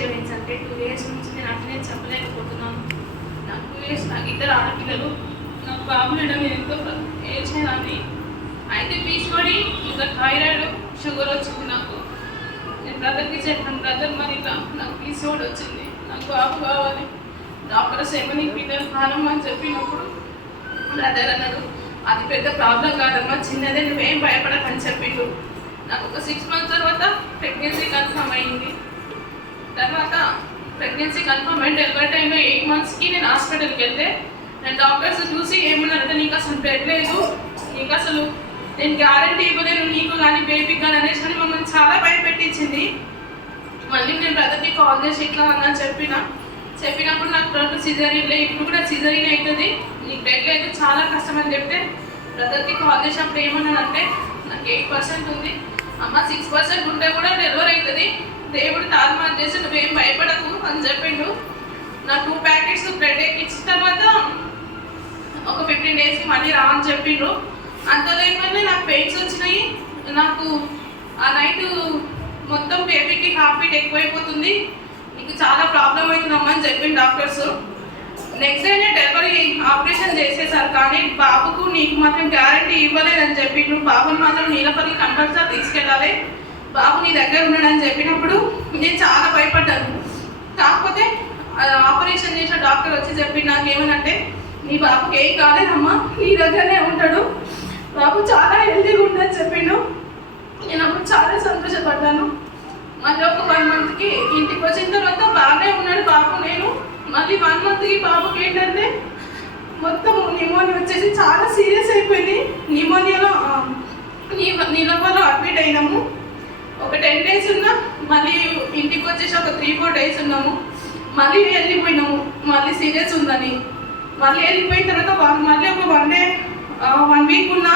Disturbance అంటే 2 years నుంచి నేను అట్లనే చెప్పలేకపోతున్నాను. నాకు 2 years, నాకు 2 ఆడపిల్లలు, నాకు బాబు లేడం నేను ఎంతో ఏడ్చేదాన్ని. అయితే పీచుకొని ఇంకా థైరాయిడ్, షుగర్ వచ్చింది నాకు. నేను బ్రదర్కి చెప్పాను, బ్రదర్ మరి ఇట్లా నాకు పీసీఓడి వచ్చింది, నాకు బాబు కావాలి, డాక్టర్స్ ఏమని పిల్లలు కానమ్మని చెప్పినప్పుడు బ్రదర్ అన్నాడు, అది పెద్ద ప్రాబ్లం కాదమ్మా, చిన్నదే, నువ్వేం భయపడకని చెప్పిండు. నాకు ఒక 6 months తర్వాత ప్రెగ్నెన్సీ కన్ఫర్మ్ అయింది. తర్వాత ప్రెగ్నెన్సీ కన్ఫర్మ్ అయిన డెలివరీ టైంలో 8 monthsకి నేను హాస్పిటల్కి వెళ్తే నేను డాక్టర్స్ చూసి ఏమన్నారంటే, నీకు అసలు బ్లడ్ లేదు, నీకు అసలు నేను గ్యారంటీ ఇవ్వలేను నీకు కానీ బేబీకి కానీ అనేసి అని మమ్మల్ని చాలా భయపెట్టించింది. మళ్ళీ నేను బ్రదర్కి కాల్ చేసి ఇట్లా అని చెప్పినప్పుడు నాకు 2 సిజరీన్లే, ఇప్పుడు కూడా సిజరీన్ అవుతుంది, నీకు బ్లడ్ లేదు, చాలా కష్టం అని చెప్తే బ్రదర్కి కాల్ చేసినప్పుడు ఏమన్నానంటే, నాకు 8% ఉంది అమ్మ, 6% ఉంటే కూడా డెలివరీ అవుతుంది, దేవుడు తారుమారు చేసి నువ్వేం భయపడకు అని చెప్పిండు. నా 2 packets బ్లడ్ ఎక్కించిన తర్వాత ఒక 15 daysకి మళ్ళీ రా అని చెప్పిండ్రు. అంత లేకపోతే నాకు పెయిన్స్ వచ్చినాయి. నాకు ఆ నైట్ మొత్తం బేబీకి హార్ట్ బీట్ ఎక్కువైపోతుంది, నీకు చాలా ప్రాబ్లం అవుతుందమ్మా అని చెప్పింది డాక్టర్స్. నెక్స్ట్ డేనే డెలివరీ ఆపరేషన్ చేసేసారు, కానీ బాబుకు నీకు మాత్రం గ్యారంటీ ఇవ్వలేదని చెప్పిండు. బాబుని మాత్రం నీలపల్లి కంపల్సరీ తీసుకెళ్ళాలి, బాబు నీ దగ్గర ఉన్నాడని చెప్పినప్పుడు నేను చాలా భయపడ్డాను. కాకపోతే ఆపరేషన్ చేసిన డాక్టర్ వచ్చి చెప్పి నాకేమనంటే, నీ బాబుకి ఏం కాలేదమ్మా, నీ దగ్గరనే ఉంటాడు, బాబు చాలా హెల్తీగా ఉండని చెప్పిండు. నేను అప్పుడు చాలా సంతోషపడ్డాను. మళ్ళీ ఒక 1 monthకి ఇంటికి వచ్చిన తర్వాత బాగానే ఉన్నాడు బాబు. నేను మళ్ళీ 1 monthకి బాబుకి ఏంటంటే మొత్తం న్యూమోనియా వచ్చేసి చాలా సీరియస్ అయిపోయింది. న్యూమోనియాలో నీలవలో అడ్మిట్ అయినాము. ఒక 10 days ఉన్నా, మళ్ళీ ఇంటికి వచ్చేసి ఒక 3-4 days ఉన్నాము, మళ్ళీ వెళ్ళిపోయినాము, మళ్ళీ సీరియస్ ఉందని. మళ్ళీ వెళ్ళిపోయిన తర్వాత మళ్ళీ ఒక 1 week ఉన్నా,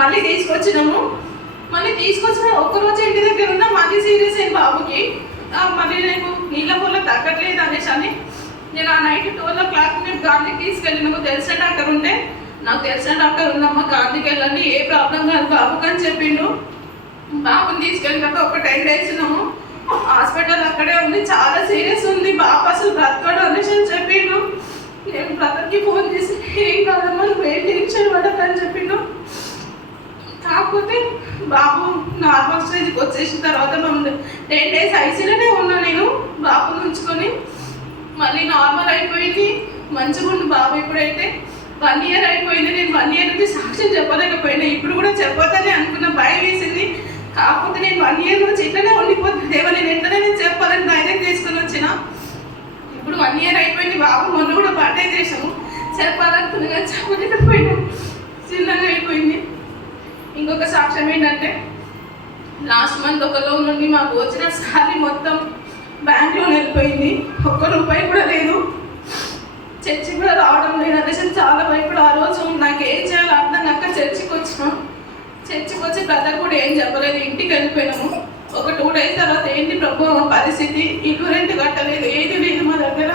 మళ్ళీ తీసుకొచ్చినాము. మళ్ళీ తీసుకొచ్చిన ఒక్కరోజు ఇంటి దగ్గర ఉన్నా, మళ్ళీ సీరియస్ అయింది బాబుకి. మళ్ళీ నేను నీళ్ళ వల్ల తగ్గట్లేదు అనేసి అని నేను ఆ నైట్ 12 o'clock నేను గాంధీకి తీసుకెళ్ళి, నాకు తెలిసిన డాక్టర్ ఉంటే, నాకు తెలిసిన డాక్టర్ ఉందమ్మా గాంధీకి వెళ్ళండి, ఏ ప్రాబ్లం కాదు బాబుకి అని చెప్పిండు. బాబుని తీసుకెళ్ళినాక ఒక 10 days ఉన్నాము, హాస్పిటల్ అక్కడే ఉంది, చాలా సీరియస్ ఉంది, బాబు అసలు బ్రతకడు అనేసి అని చెప్పిండు. నేను బ్రదర్కి ఫోన్ చేసి, ఏం కాదమ్మా నువ్వు ఏం టెన్షన్ పడకని చెప్పిండు. కాకపోతే బాబు నార్మల్ స్టేజ్కి వచ్చేసిన తర్వాత 10 days ఐసీలోనే ఉన్నా నేను బాబుని ఉంచుకొని. మళ్ళీ నార్మల్ అయిపోయింది, మంచిగా ఉంది బాబు. ఇప్పుడైతే 1 year అయిపోయింది. నేను 1 year నుంచి సాక్ష్యం చెప్పలేకపోయినా, ఇప్పుడు కూడా చెప్పొద్దని అనుకున్న, భయం వేసింది. కాకపోతే నేను 1 year నుంచి ఇట్లనే ఉండిపోతుంది, దేవ నేను ఎట్లనే నేను చెప్పాలని ధైర్యం తీసుకొని వచ్చిన. ఇప్పుడు 1 year అయిపోయింది, బాబు మొన్న కూడా బర్త్డే చేసాము, చెప్పాలనుకున్నా చెప్పలేకపోయినాం, చిన్నగా అయిపోయింది. ఇంకొక సాక్ష్యం ఏంటంటే, లాస్ట్ మంత్ ఒక లోన్ నుండి మాకు వచ్చిన సాలరీ మొత్తం బ్యాంక్ లోన్ వెళ్ళిపోయింది, ₹1 కూడా లేదు, చర్చి కూడా రావడం లేదు అనేసి చాలా భయపడి ఆ రోజు నాకు ఏం చేయాలో అర్థం కాక చర్చికి వచ్చినాం. చర్చికి వచ్చి బ్రదర్ కూడా ఏం చెప్పలేదు, ఇంటికి వెళ్ళిపోయినాము. ఒక 2 days తర్వాత ఏంటి ప్రభు పరిస్థితి, ఇల్లు రెంట్ కట్టలేదు, ఏది లేదు మా దగ్గర,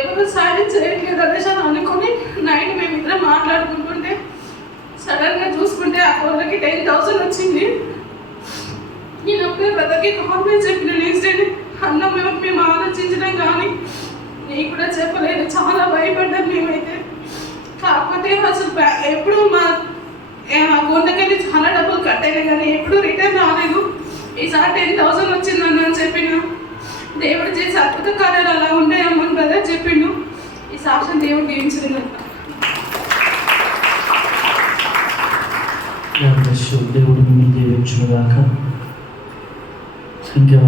ఎవరు సాయం చేయట్లేదు అనేసి అనుకొని నైట్ మేమిద్దరం మాట్లాడుకుంటుంటే సడన్గా చూసుకుంటే ఆ కోళ్ళకి 10,000 వచ్చింది. నేను అప్పుడే బ్రదర్కి కాంప్లైంట్ చెప్పిన. నెక్స్ట్ డే అన్న మేము ఆలోచించడం కానీ నీకు కూడా చెప్పలేదు, చాలా భయపడ్డాం మేమైతే. కాకపోతే అసలు ఎప్పుడు మా అకౌంట్కి చాలా డబ్బులు కట్ అయినాయి కానీ ఎప్పుడు రిటర్న్ రాలేదు. ఈసారి 10,000 వచ్చిందని అని చెప్పిన. దేవుడు చేసే అద్భుత కార్యాలు అలా ఉంటాయమ్మని బ్రదర్ చెప్పిండు. ఈ సాక్ష్యం దేవుడు దీవించిందంట. దేవుడు మిమ్మల్ని దీవించుగాక. ఇంకెవరు